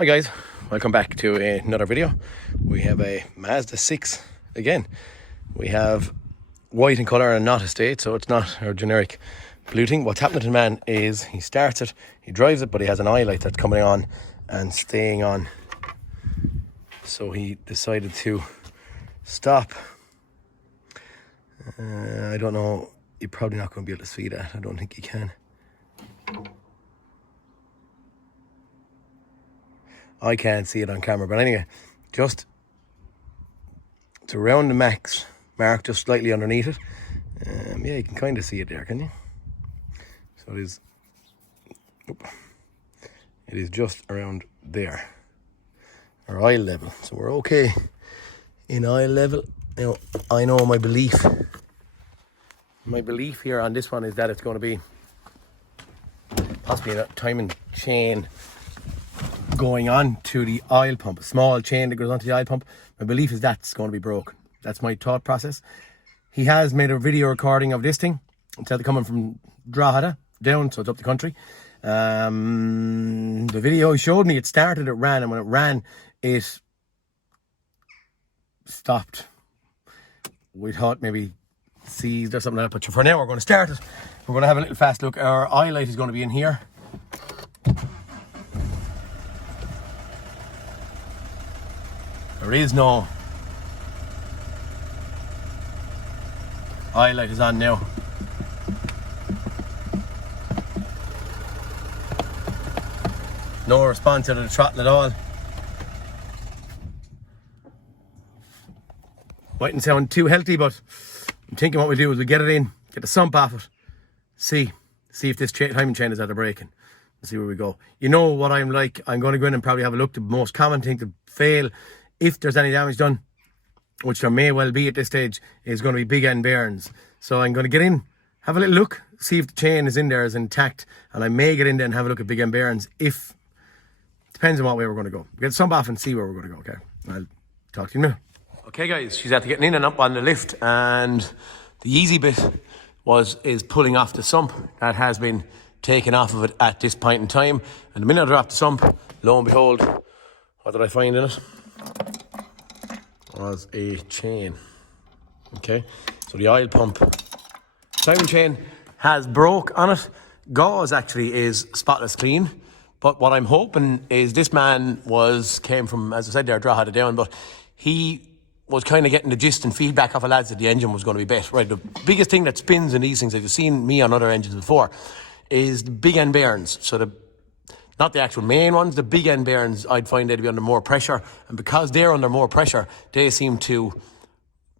Hi guys, welcome back to another video. We have a Mazda 6 again. We have white in colour and not a state, so it's not our generic blue thing. What's happening to the man is he starts it, he drives it, but he has an eye light that's coming on and staying on. So he decided to stop. I don't know, you're probably not going to be able to see that. I don't think you can. I can't see it on camera, but anyway, just it's around the max mark, just slightly underneath it. Yeah, you can kind of see it there, can you? So it is just around there, our eye level. So we're okay in eye level. Now, I know my belief here on this one is that it's going to be possibly a timing chain going on to the oil pump, a small chain that goes onto the oil pump. My belief is that's going to be broken. That's my thought process. He has made a video recording of this thing. It's coming from Drogheda down, so it's up the country. The video he showed me, it started, it ran, and when it ran, it stopped. We thought maybe seized or something like that, but for now we're going to start it. We're going to have a little fast look. Our eye light is going to be in here. There is no eye light is on now. No response out of the throttle at all. Mightn't sound too healthy, but I'm thinking what we'll do is we'll get it in, get the sump off it, see if this timing chain is out of braking. See where we go. You know what I'm like. I'm going to go in and probably have a look. The most common thing to fail, if there's any damage done, which there may well be at this stage, is going to be big end bearings. So I'm going to get in, have a little look, see if the chain is in there, is intact, and I may get in there and have a look at big end bearings. If depends on what way we're going to go. Get some off and see where we're going to go. Okay, I'll talk to you in a minute. Okay, guys, she's after getting in and up on the lift, and the easy bit is pulling off the sump. That has been taken off of it at this point in time, and the minute I dropped the sump, lo and behold, what did I find in it? Was a chain. Okay, so the oil pump timing chain has broke on it. Gauze actually is spotless clean, but what I'm hoping is this man came from, as I said there, Drogheda down, but he was kind of getting the gist and feedback off of lads that the engine was going to be bet. Right, the biggest thing that spins in these things, as you've seen me on other engines before, is the big end bearings. So not the actual main ones, the big end bearings, I'd find they to be under more pressure. And because they're under more pressure, they seem to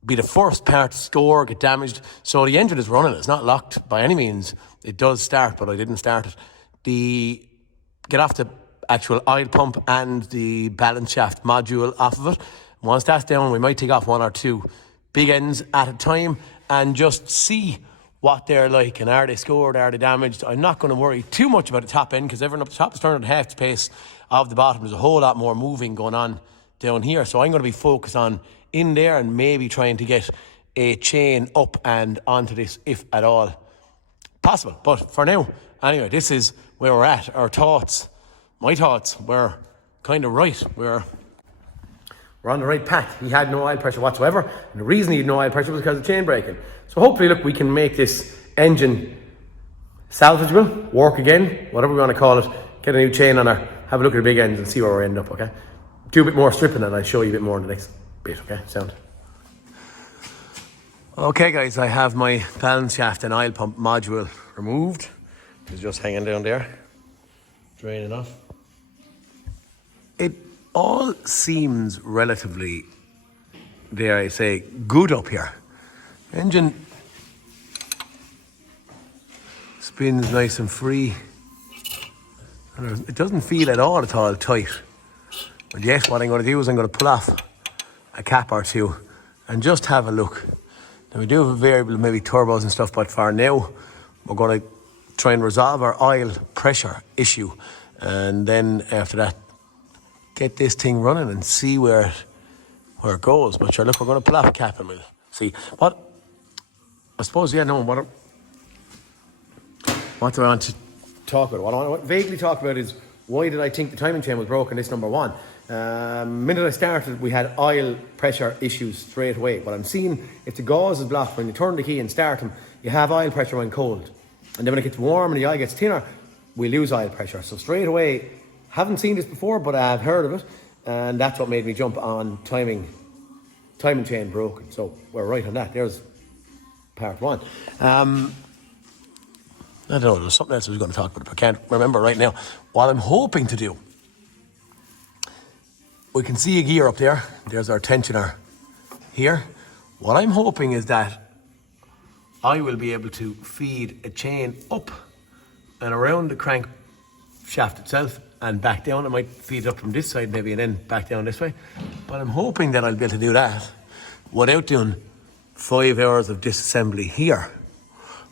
be the first part to score, get damaged. So the engine is running. It's not locked by any means. It does start, but I didn't start it. Get off the actual oil pump and the balance shaft module off of it. Once that's down, we might take off one or two big ends at a time and just see what they're like, and are they scored, are they damaged. I'm not going to worry too much about the top end, because everyone up the top is turning at half the pace of the bottom. There's a whole lot more moving going on down here, so I'm going to be focused on in there and maybe trying to get a chain up and onto this if at all possible. But for now, anyway, this is where we're at. Our thoughts, my thoughts, were kind of right. We're on the right path. He had no oil pressure whatsoever, and the reason he had no oil pressure was because of chain braking. So hopefully, look, we can make this engine salvageable, work again, whatever we want to call it, get a new chain on her, have a look at the big ends and see where we end up, okay? Do a bit more stripping and I'll show you a bit more in the next bit, okay? Sound. Okay, guys, I have my balance shaft and oil pump module removed. It's just hanging down there, draining off. It all seems relatively, dare I say, good up here. Engine spins nice and free. And it doesn't feel at all tight. But yes, what I'm going to do is I'm going to pull off a cap or two and just have a look. Now we do have a variable, maybe turbos and stuff, but for now we're going to try and resolve our oil pressure issue, and then after that get this thing running and see where it goes. But sure, look, we're going to pull off a cap and we'll see. What I suppose, yeah, no, what do I want to talk about? What I want to vaguely talk about is why did I think the timing chain was broken? This number one. Minute I started, we had oil pressure issues straight away. But I'm seeing if the gauze is blocked, when you turn the key and start them, you have oil pressure when cold. And then when it gets warm and the oil gets thinner, we lose oil pressure. So straight away, haven't seen this before, but I have heard of it. And that's what made me jump on timing chain broken. So we're right on that. There's part one. I don't know, there's something else I was going to talk about, but I can't remember right now. What I'm hoping to do, we can see a gear up there. There's our tensioner here. What I'm hoping is that I will be able to feed a chain up and around the crank shaft itself and back down. I might feed it up from this side maybe and then back down this way. But I'm hoping that I'll be able to do that without doing 5 hours of disassembly here.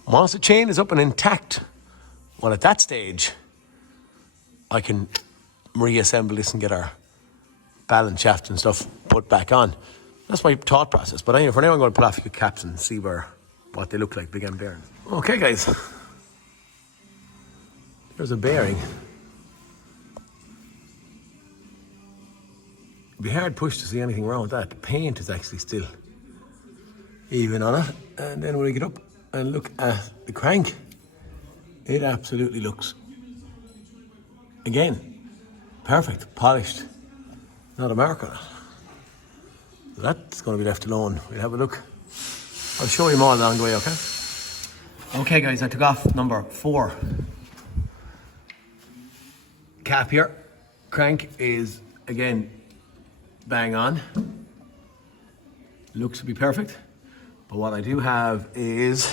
Once the chain is up and intact, well, at that stage, I can reassemble this and get our balance shaft and stuff put back on. That's my thought process. But anyway, for now, I'm going to pull off the caps and see what they look like, big end bearings. Okay, guys. There's a bearing. It'd be hard push to see anything wrong with that. The paint is actually still even on it. And then when we get up and look at the crank, it absolutely looks, again, perfect, polished, not a mark on it. So that's going to be left alone. We'll have a look. I'll show you more along the way, okay? Okay, guys, I took off number 4. Cap here. Crank is, again, bang on. Looks to be perfect. But what I do have is,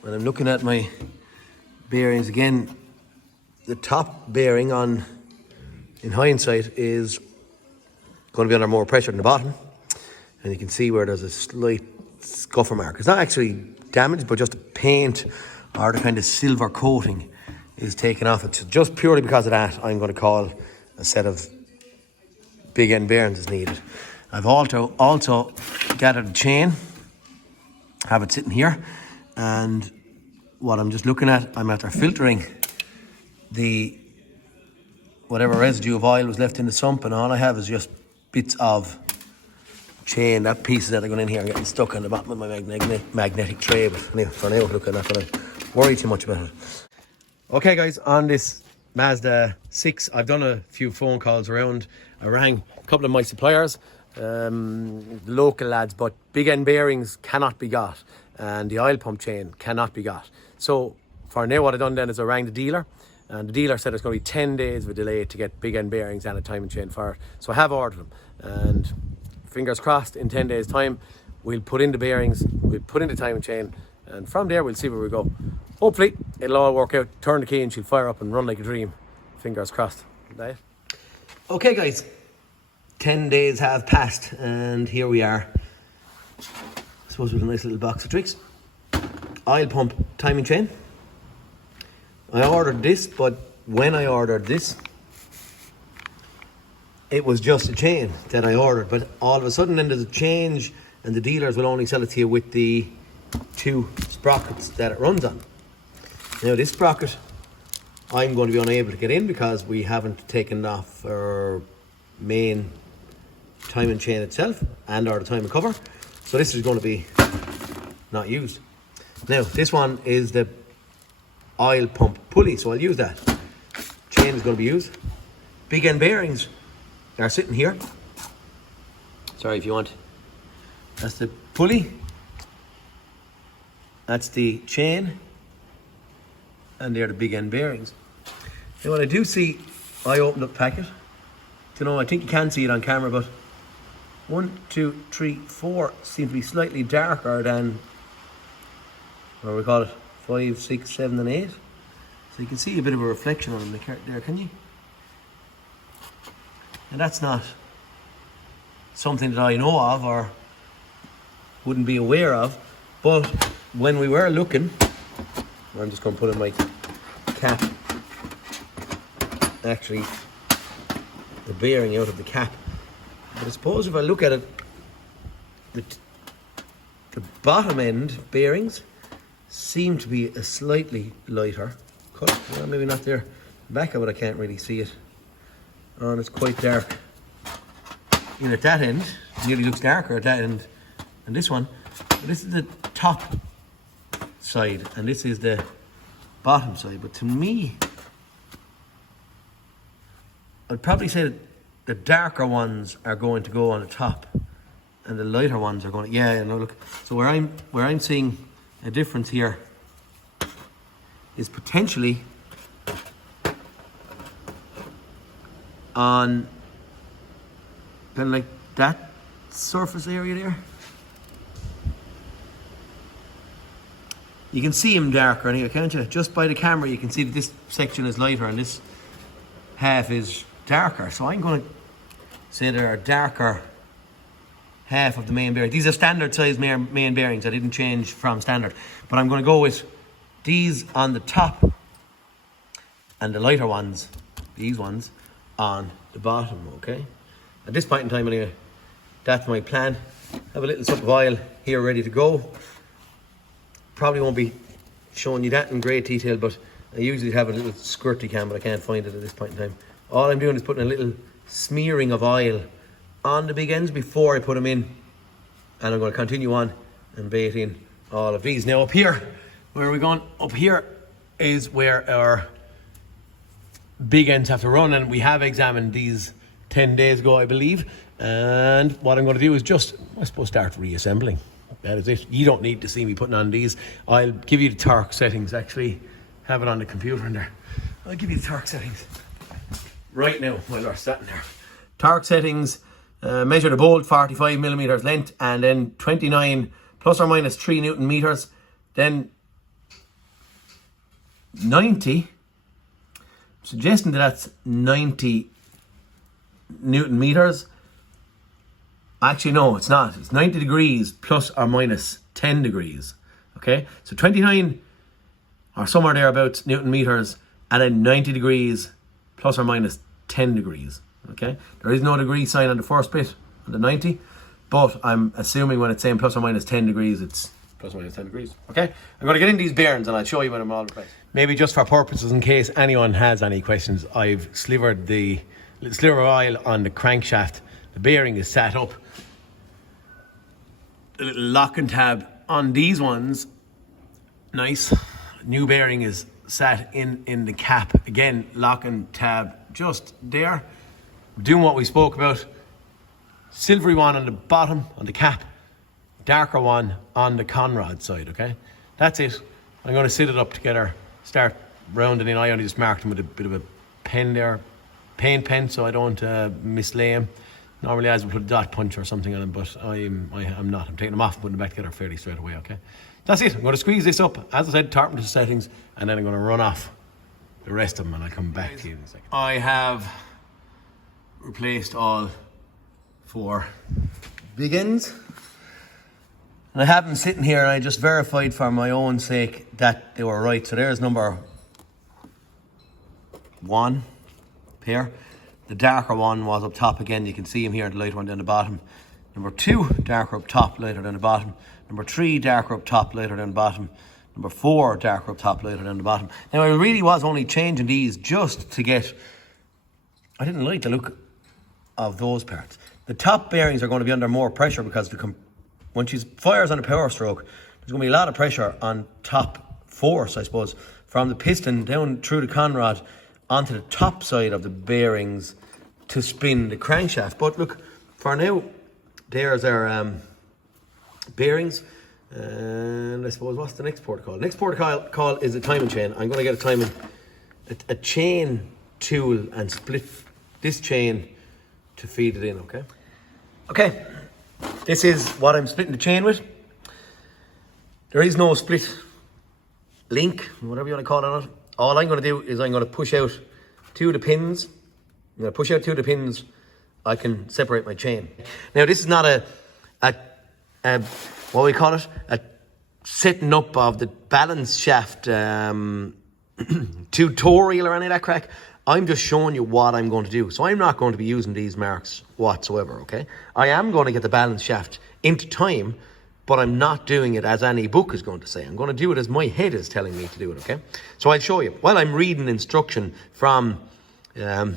when I'm looking at my bearings again, the top bearing on, in hindsight, is going to be under more pressure than the bottom. And you can see where there's a slight scuffer mark. It's not actually damaged, but just the paint or the kind of silver coating is taken off it. So just purely because of that, I'm going to call a set of big end bearings is needed. I've also gathered the chain, have it sitting here, and what I'm just looking at, I'm after filtering the whatever residue of oil was left in the sump, and all I have is just bits of chain, that pieces that are going in here and getting stuck on the bottom of my magnetic tray. But anyway, for now, look, I'm not going to worry too much about it. Okay, guys, on this Mazda 6, I've done a few phone calls around. I rang a couple of my suppliers, local lads, but big end bearings cannot be got, and the oil pump chain cannot be got. So for now, what I've done then is I rang the dealer, and the dealer said it's going to be 10 days of a delay to get big end bearings and a timing chain for it. So I have ordered them, and fingers crossed, in 10 days time, we'll put in the bearings, we'll put in the timing chain, and from there we'll see where we go. Hopefully it'll all work out. Turn the key and she'll fire up and run like a dream. Fingers crossed. Okay, guys, 10 days have passed and here we are. I suppose with a nice little box of tricks. Oil pump timing chain. I ordered this, but when I ordered this, it was just a chain that I ordered, but all of a sudden then there's a change and the dealers will only sell it to you with the 2 sprockets that it runs on. Now this sprocket, I'm going to be unable to get in because we haven't taken off our main timing chain itself and or the timing cover. So this is going to be not used. Now this one is the oil pump pulley, so I'll use that. Chain is going to be used. Big end bearings are sitting here. Sorry if you want. That's the pulley. That's the chain. And they're the big end bearings. Now what I do see, I opened up the packet. You know, I think you can see it on camera, but 1, 2, 3, 4 seem to be slightly darker than, what do we call it, 5, 6, 7 and 8. So you can see a bit of a reflection on them there, can you? And that's not something that I know of or wouldn't be aware of, but when we were looking, I'm just going to put in my cap, actually the bearing out of the cap. But I suppose if I look at it, the bottom end bearings seem to be a slightly lighter cut. Well, maybe not there. Back of it, I can't really see it. Oh, and it's quite dark. In at that end, it nearly looks darker at that end than this one. But this is the top side, and this is the bottom side. But to me, I'd probably say that the darker ones are going to go on the top, and the lighter ones are going to, yeah, no, look. So where I'm seeing a difference here is potentially on kind of like that surface area there. You can see them darker anyway, can't you? Just by the camera you can see that this section is lighter and this half is darker. So I'm going to say there are darker half of the main bearing. These are standard size main bearings. I didn't change from standard. But I'm going to go with these on the top and the lighter ones, these ones, on the bottom, okay? At this point in time anyway, that's my plan. Have a little sump of oil here ready to go. Probably won't be showing you that in great detail, but I usually have a little squirty cam, but I can't find it at this point in time. All I'm doing is putting a little smearing of oil on the big ends before I put them in, and I'm going to continue on and bait in all of these. Now up here, where are we going? Up here is where our big ends have to run, and we have examined these 10 days ago, I believe. And what I'm going to do is just, I suppose, start reassembling. That is it. You don't need to see me putting on these. I'll give you the torque settings. Actually have it on the computer in there. I'll give you the torque settings right now while we're sitting there. Torque settings, measure the bolt 45 millimeters length, and then 29 plus or minus 3 Newton meters, then 90, suggesting that that's 90 Newton meters. Actually, no, it's not. It's 90 degrees plus or minus 10 degrees. Okay, so 29 or somewhere thereabouts Newton meters, and then 90 degrees plus or minus 10 degrees. Okay, there is no degree sign on the first bit, on the 90, but I'm assuming when it's saying plus or minus 10 degrees, it's plus or minus 10 degrees. Okay, I'm going to get in these bearings and I'll show you when I'm all in place. Maybe just for purposes, in case anyone has any questions, I've slivered the little sliver of oil on the crankshaft. The bearing is set up. The little locking tab on these ones, nice. New bearing is sat in the cap. Again, locking tab just there. Doing what we spoke about. Silvery one on the bottom, on the cap. Darker one on the conrod side, okay? That's it. I'm going to sit it up together, start rounding in. I only just marked them with a bit of a pen there. Paint pen, so I don't mislay them. Normally I would put a dot punch or something on them, but I'm not. I'm taking them off and putting them back together fairly straight away, okay? That's it. I'm going to squeeze this up, as I said, tarp into the settings, and then I'm going to run off the rest of them and I'll come back to you in a second. I have replaced all 4 big ends. And I have them sitting here, and I just verified for my own sake that they were right. So there's number 1 pair. The darker one was up top again. You can see him here, the lighter one down the bottom. Number 2, darker up top, lighter down the bottom. Number 3, darker up top, lighter down the bottom. Number 4, darker up top, lighter down the bottom. Now, I really was only changing these just to get... I didn't like the look of those parts. The top bearings are going to be under more pressure because when she fires on a power stroke, there's going to be a lot of pressure on top force, I suppose, from the piston down through the conrod onto the top side of the bearings to spin the crankshaft. But look, for now, there's our bearings. And I suppose, what's the next protocol? The next protocol is a timing chain. I'm going to get a chain tool and split this chain to feed it in, okay? Okay, this is what I'm splitting the chain with. There is no split link, whatever you want to call it. All I'm going to do is I'm going to push out 2 of the pins. I'm going to push out 2 of the pins. I can separate my chain. Now, this is not a what we call it, a setting up of the balance shaft tutorial or any of that crack. I'm just showing you what I'm going to do. So I'm not going to be using these marks whatsoever, okay? I am going to get the balance shaft into time but I'm not doing it as any book is going to say. I'm going to do it as my head is telling me to do it, okay? So I'll show you. While I'm reading instruction from, the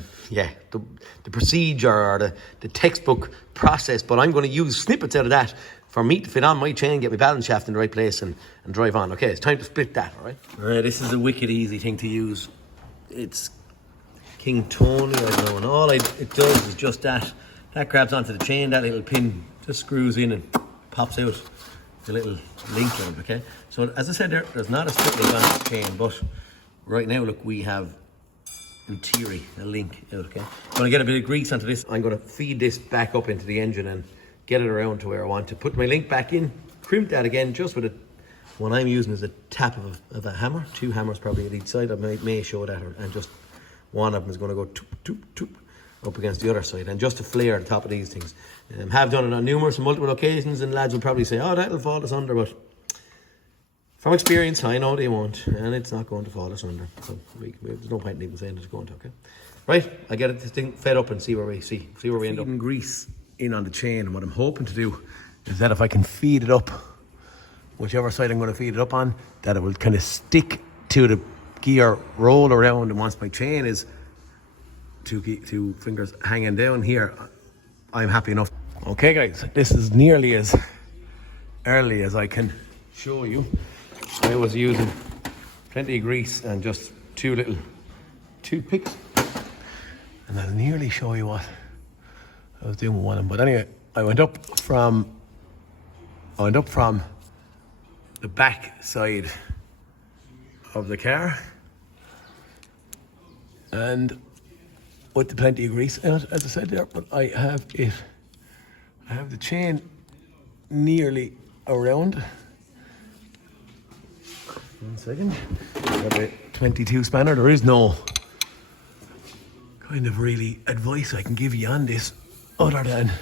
procedure or the textbook process, but I'm going to use snippets out of that for me to fit on my chain, get my balance shaft in the right place and drive on. Okay, it's time to split that, all right? This is a wicked easy thing to use. It's King Tony, I don't know, and all it does is just that. That grabs onto the chain, that little pin just screws in and pops out the little link on it, okay? So as I said there's not a split link on the chain, but right now, look, we have, in theory, a link out, okay? I'm gonna get a bit of grease onto this. I'm gonna feed this back up into the engine and get it around to where I want to. Put my link back in, crimp that again, just with what I'm using is a tap of a hammer. 2 hammers probably at each side. I may show that, and just one of them is gonna go toop, toop, toop, up against the other side, and just to flare on top of these things. Have done it on numerous and multiple occasions, and lads will probably say, oh, that'll fall us under, but from experience, I know they won't, and it's not going to fall us under. So there's no point in even saying it's going to, okay? Right, I get this thing fed up and see where we end up. Feeding grease in on the chain, and what I'm hoping to do is that if I can feed it up, whichever side I'm going to feed it up on, that it will kind of stick to the gear, roll around, and once my chain is two fingers hanging down here, I'm happy enough. Okay guys, this is nearly as early as I can show you. I was using plenty of grease and just 2 little toothpicks, and I'll nearly show you what I was doing with one of them. But anyway, I went up from the back side of the car, and with plenty of grease in it, as I said there, but I have the chain nearly around. 1 second. I have a 22 spanner. There is no kind of really advice I can give you on this, other than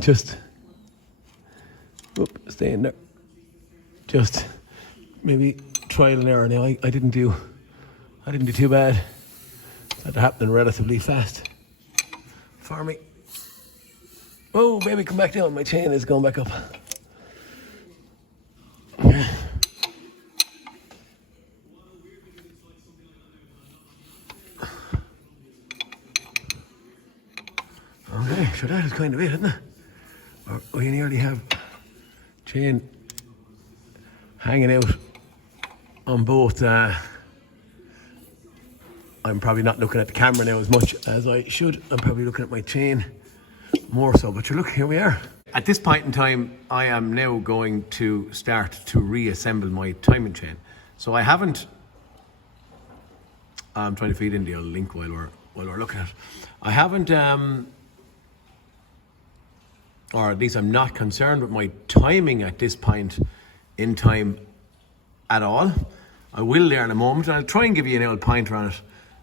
just stay in there. Just maybe trial and error. Now I didn't do too bad. That happened relatively fast for me. Oh, baby, come back down. My chain is going back up. Okay, so that is kind of it, isn't it? We nearly have chain hanging out on both. I'm probably not looking at the camera now as much as I should. I'm probably looking at my chain more so, but look, here we are. At this point in time, I am now going to start to reassemble my timing chain. So I haven't, I'm trying to feed in the old link while we're looking at it. I haven't, or at least I'm not concerned with my timing at this point in time at all. I will there in a moment. I'll try and give you an old pointer on it.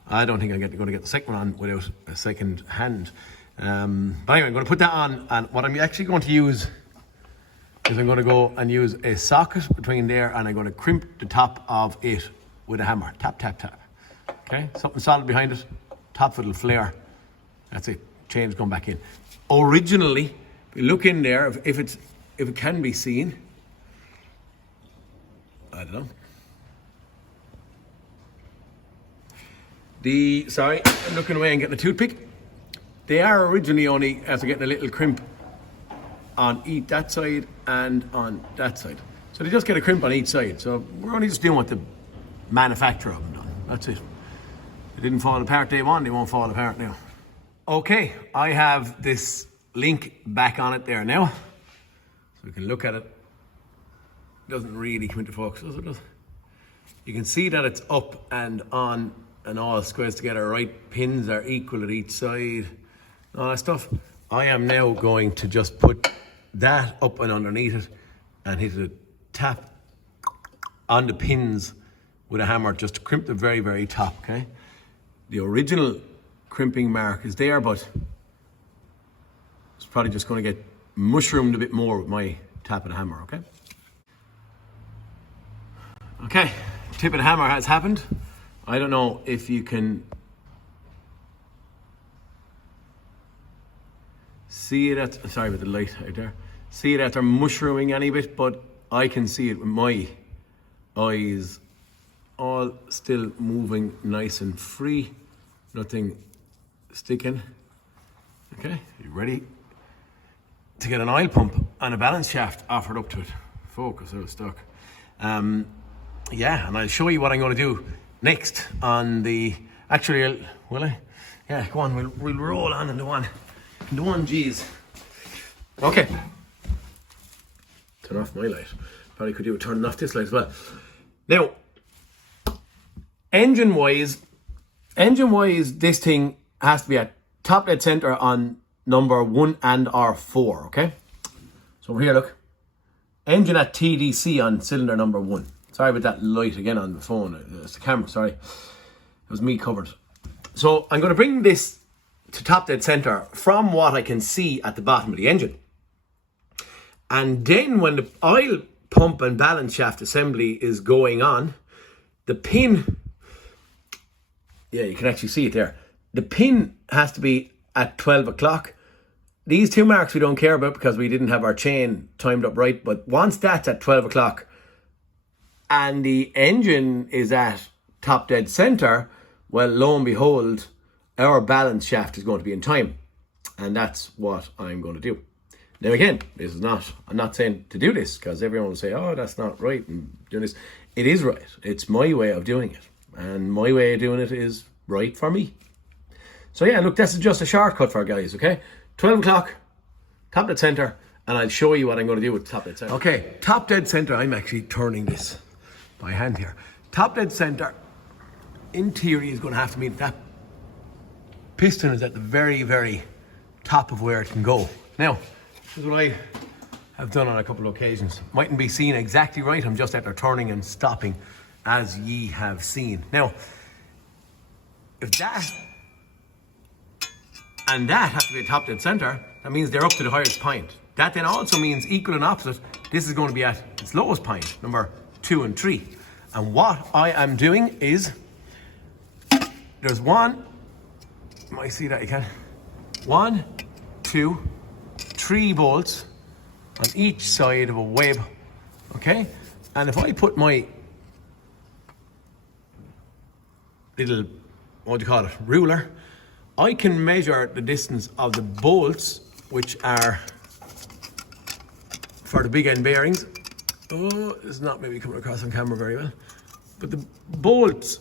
I don't think I'm going to get the second one on without a second hand. But anyway, I'm going to put that on, and what I'm actually going to use is I'm going to go and use a socket between there, and I'm going to crimp the top of it with a hammer. Tap, tap, tap. Okay, something solid behind it. Top of it will flare. That's it. Chain's going back in. Originally, if you look in there, if it can be seen, I don't know. Sorry, I'm looking away and getting a toothpick. They are originally only after getting a little crimp on that side and on that side. So they just get a crimp on each side. So we're only just doing what the manufacturer of them done. That's it. They didn't fall apart day one, they won't fall apart now. Okay, I have this link back on it there now. So we can look at it. It doesn't really come into focus, does it? You can see that it's up and on and all squares together, right? Pins are equal at each side, all that stuff. I am now going to just put that up and underneath it and hit a tap on the pins with a hammer just to crimp the very, very top, okay? The original crimping mark is there, but it's probably just going to get mushroomed a bit more with my tap of the hammer, okay? Okay, tip of the hammer has happened. I don't know if you can see it at, sorry about the light out there, see it at they're mushrooming any bit, but I can see it with my eyes, all still moving nice and free, nothing sticking. Okay, you ready to get an oil pump and a balance shaft offered up to it? Focus, I was stuck. Yeah, and I'll show you what I'm going to do next on the, actually, will I? Yeah, go on, we'll roll on into one, geez. Okay. Turn off my light. Probably could do with turning off this light as well. Now, engine-wise, this thing has to be at top dead center on number 1 and or 4, okay? So over here, look. Engine at TDC on cylinder number 1. Sorry about that light again on the phone. It's the camera, sorry. It was me covered. So I'm going to bring this to top dead center from what I can see at the bottom of the engine. And then when the oil pump and balance shaft assembly is going on, the pin, yeah, you can actually see it there. The pin has to be at 12 o'clock. These 2 marks we don't care about because we didn't have our chain timed up right. But once that's at 12 o'clock and the engine is at top dead center, well, lo and behold, our balance shaft is going to be in time. And that's what I'm going to do. Now again, I'm not saying to do this because everyone will say, oh, that's not right and doing this. It is right. It's my way of doing it. And my way of doing it is right for me. So yeah, look, this is just a shortcut for guys, okay? 12 o'clock, top dead center, and I'll show you what I'm going to do with top dead center. Okay, top dead center, I'm actually turning this by hand here. Top dead center, in theory, is going to have to mean that piston is at the very, very top of where it can go. Now, this is what I have done on a couple of occasions. Mightn't be seen exactly right, I'm just after turning and stopping as ye have seen. Now, if that and that has to be a top dead center, that means they're up to the highest point. That then also means equal and opposite, this is going to be at its lowest point, number 2 and 3. And what I am doing is, there's 1, you might see that you can, 1, 2, 3 bolts on each side of a web, okay? And if I put my little, what do you call it, ruler, I can measure the distance of the bolts, which are for the big end bearings. Oh, it's not maybe coming across on camera very well. But the bolts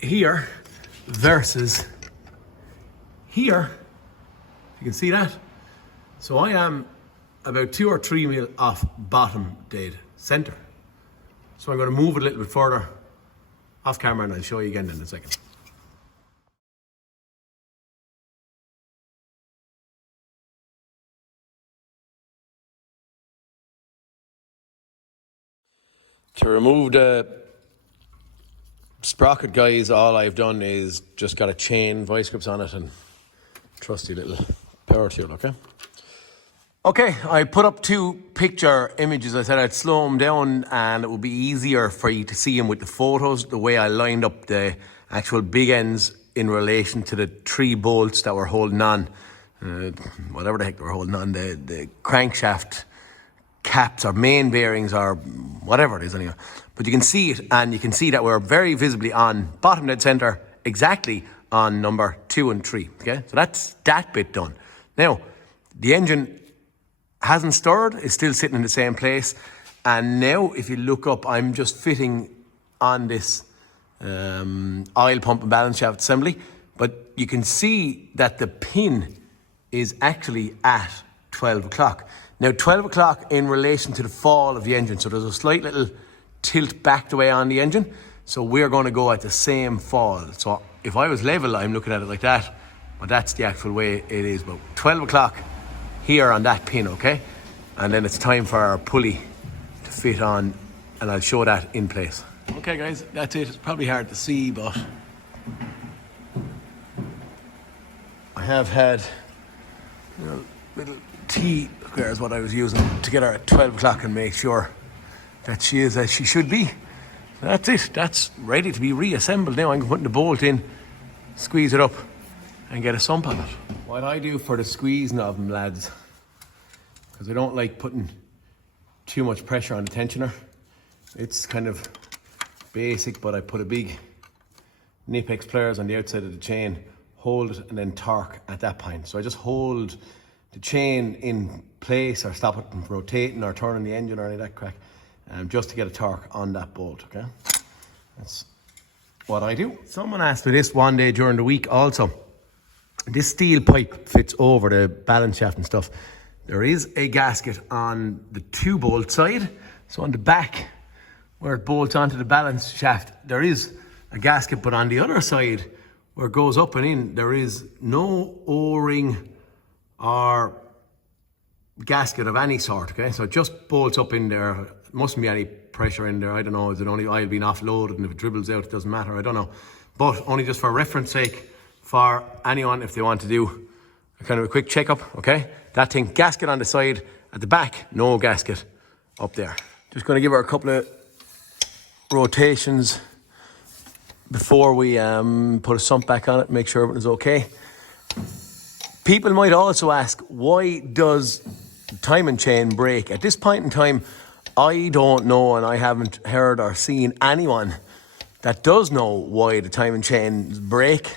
here versus here, you can see that. So I am about 2 or 3 mil off bottom dead center. So I'm going to move it a little bit further off camera and I'll show you again in a second. To remove the sprocket, guys, all I've done is just got a chain, vice grips on it and trusty little power tool, okay? Okay, I put up 2 picture images. I said I'd slow them down and it would be easier for you to see them with the photos, the way I lined up the actual big ends in relation to the 3 bolts that were holding on, whatever the heck they were holding on, the crankshaft caps or main bearings or whatever it is anyway. But you can see it, and you can see that we're very visibly on bottom dead center, exactly on number 2 and 3, okay? So that's that bit done. Now, the engine hasn't stirred, it's still sitting in the same place. And now if you look up, I'm just fitting on this oil pump and balance shaft assembly, but you can see that the pin is actually at 12 o'clock. Now 12 o'clock in relation to the fall of the engine, so there's a slight little tilt back the way on the engine, so we're going to go at the same fall. So if I was level, I'm looking at it like that, but that's the actual way it is. But 12 o'clock here on that pin, okay? And then it's time for our pulley to fit on, and I'll show that in place. Okay guys, that's it. It's probably hard to see, but I have had little T-square is what I was using to get her at 12 o'clock and make sure that she is as she should be. That's it. That's ready to be reassembled now. I'm putting the bolt in, squeeze it up, and get a sump on it. What I do for the squeezing of them, lads, because I don't like putting too much pressure on the tensioner. It's kind of basic, but I put a big Nipex pliers on the outside of the chain, hold it and then torque at that point. So I just hold the chain in place or stop it from rotating or turning the engine or any of that crack, just to get a torque on that bolt, okay? That's what I do. Someone asked me this one day during the week also. This steel pipe fits over the balance shaft and stuff. There is a gasket on the 2-bolt side. So on the back, where it bolts onto the balance shaft, there is a gasket, but on the other side, where it goes up and in, there is no O-ring or gasket of any sort, okay? So it just bolts up in there. Mustn't be any pressure in there. I don't know, is it only oil being offloaded, and if it dribbles out, it doesn't matter, I don't know. But only just for reference sake, for anyone, if they want to do a kind of a quick checkup, okay? That thing, gasket on the side, at the back, no gasket up there. Just gonna give her a couple of rotations before we put a sump back on it, make sure everything's okay. People might also ask, why does timing chain break? At this point in time, I don't know, and I haven't heard or seen anyone that does know why the timing chains break,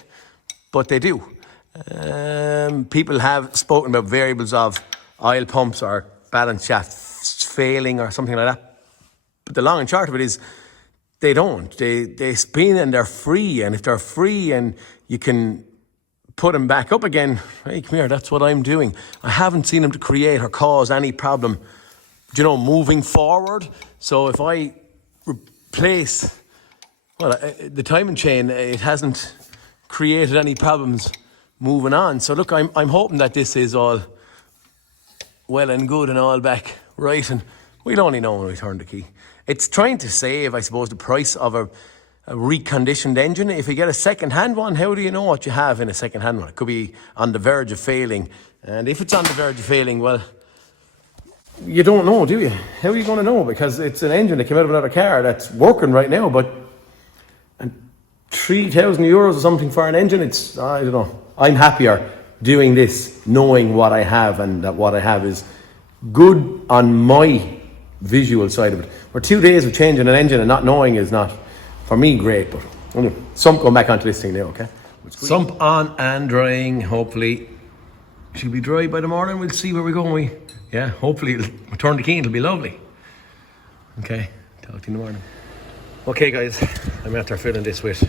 but they do. People have spoken about variables of oil pumps or balance shafts failing or something like that. But the long and short of it is, they don't. They spin and they're free. And if they're free and you can put them back up again, hey, come here, that's what I'm doing. I haven't seen them to create or cause any problem, you know, moving forward. So if I replace, well, the timing chain, it hasn't created any problems moving on. So look, I'm hoping that this is all well and good and all back right, and we'll only know when we turn the key. It's trying to save, I suppose, the price of a reconditioned engine. If you get a second-hand one, how do you know what you have in a second-hand one? It could be on the verge of failing. And if it's on the verge of failing, well, you don't know, do you? How are you going to know? Because it's an engine that came out of another car that's working right now, but and 3,000 euros or something for an engine, it's, I don't know. I'm happier doing this, knowing what I have, and that what I have is good on my visual side of it. For 2 days of changing an engine and not knowing is not, for me, great. But anyway, sump going back onto this thing now, okay? Sump on and drying. Hopefully she'll be dry by the morning. We'll see where we're going. Yeah, hopefully we'll turn the key and it'll be lovely. Okay, talk to you in the morning. Okay guys, I'm after filling this with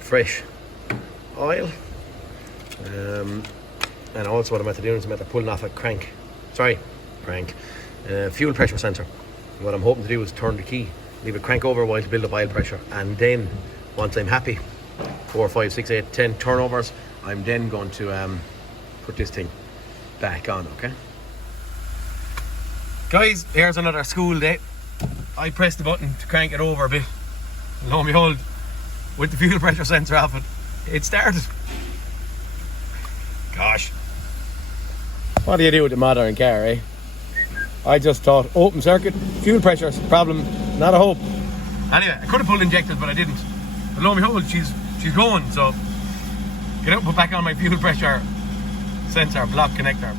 fresh oil. And also what I'm after doing is I'm after pulling off a fuel pressure sensor. What I'm hoping to do is turn the key, leave it crank over a while to build up oil pressure, and then once I'm happy, 4, 5, 6, 8, 10 turnovers, I'm then going to put this thing back on, okay? Guys, here's another school day. I pressed the button to crank it over a bit. And lo and behold, with the fuel pressure sensor off it started. Gosh. What do you do with the modern car, eh? I just thought, open circuit, fuel pressure problem, not a hope. Anyway, I could have pulled injectors, but I didn't. But lo and behold, she's going, so get out and put back on my fuel pressure sensor block connector.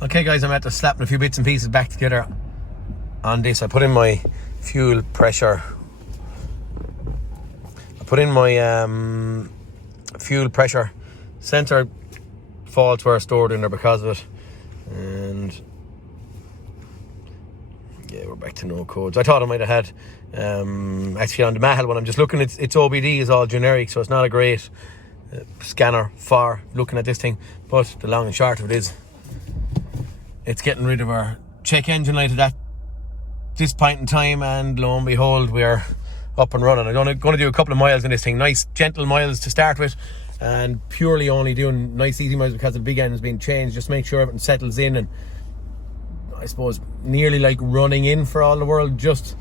Okay guys, I'm at to slapping a few bits and pieces back together on this. I put in my fuel pressure. I put in my fuel pressure sensor. Faults were stored in there because of it, and yeah, we're back to no codes. I thought I might have had actually on the Mahal when I'm just looking, its OBD is all generic, so it's not a great scanner for looking at this thing. But the long and short of it is, it's getting rid of our check engine light at this point in time, and lo and behold, we're up and running. I'm going to do a couple of miles in this thing, nice gentle miles to start with, and purely only doing nice easy miles because the big end has been changed. Just make sure everything settles in, and I suppose nearly like running in for all the world. Just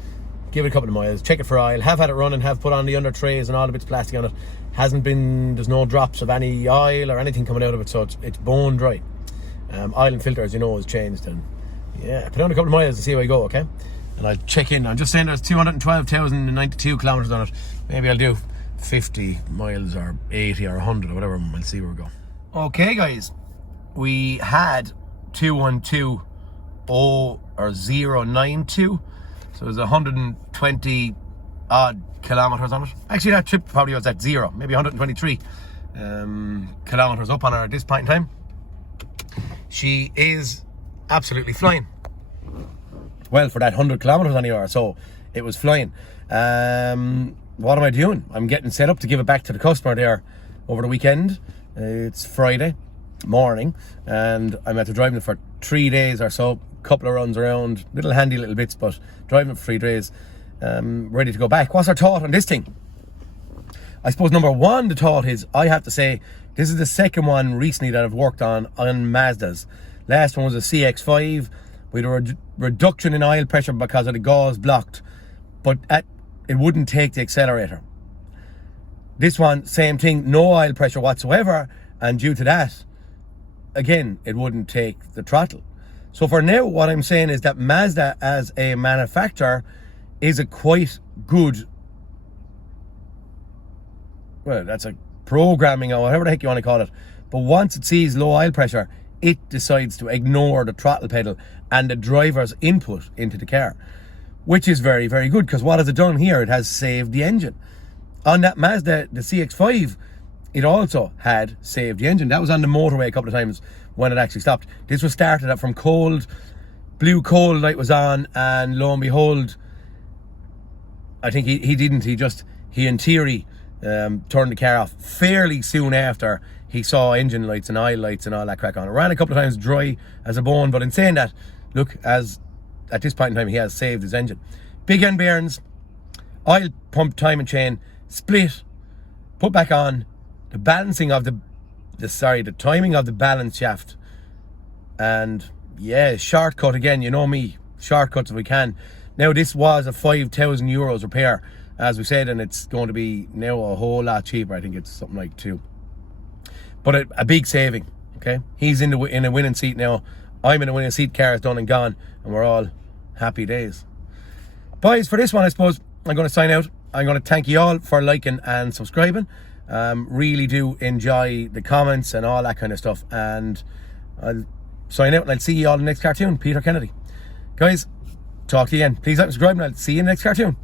give it a couple of miles, check it for oil, have had it running, have put on the under trays and all the bits of plastic on it. There's no drops of any oil or anything coming out of it, so it's bone dry. Oil and filter, as you know, is changed, and yeah, put on a couple of miles to see how I go, okay? And I'll check in. I'm just saying there's 212,092 kilometers on it. Maybe I'll do 50 miles or 80 or 100 or whatever. We'll see where we go. Okay, guys, we had 212 or 092, so it was 120 odd kilometers on it. Actually, that trip probably was at zero, maybe 123 kilometers up on her at this point in time. She is absolutely flying. Well, for that 100 kilometers on the hour, so it was flying. What am I doing? I'm getting set up to give it back to the customer there over the weekend. It's Friday morning, and I'm after driving it for 3 days or so. Couple of runs around, little handy little bits, but driving it for 3 days. Ready to go back. What's our thought on this thing? I suppose number one, the thought is, I have to say, this is the second one recently that I've worked on Mazdas. Last one was a CX-5 with a reduction in oil pressure because of the gauze blocked, but it wouldn't take the accelerator. This one, same thing, no oil pressure whatsoever, and due to that, again, it wouldn't take the throttle. So for now, what I'm saying is that Mazda as a manufacturer is a quite good, well, that's a programming or whatever the heck you want to call it. But once it sees low oil pressure, it decides to ignore the throttle pedal and the driver's input into the car, which is very, very good, because what has it done here? It has saved the engine. On that Mazda, the CX-5, it also had saved the engine. That was on the motorway a couple of times when it actually stopped. This was started up from cold, blue cold light was on, and lo and behold, I think he didn't. He in theory turned the car off fairly soon after he saw engine lights and oil lights and all that crack on. It ran a couple of times dry as a bone, but in saying that, look, at this point in time, he has saved his engine. Big end bearings, oil pump timing chain, split, put back on, the balancing of the timing of the balance shaft, and yeah, shortcut again. You know me, shortcuts if we can. Now, this was a €5,000 repair, as we said, and it's going to be now a whole lot cheaper. I think it's something like 2. But a big saving, okay? He's in a winning seat now. I'm in a winning seat. Car is done and gone, and we're all happy days. Boys, for this one, I suppose I'm going to sign out. I'm going to thank you all for liking and subscribing. Really do enjoy the comments and all that kind of stuff. And I'll sign out, and I'll see you all in the next cartoon. Peter Kennedy. Guys, talk to you again. Please like and subscribe, and I'll see you in the next cartoon.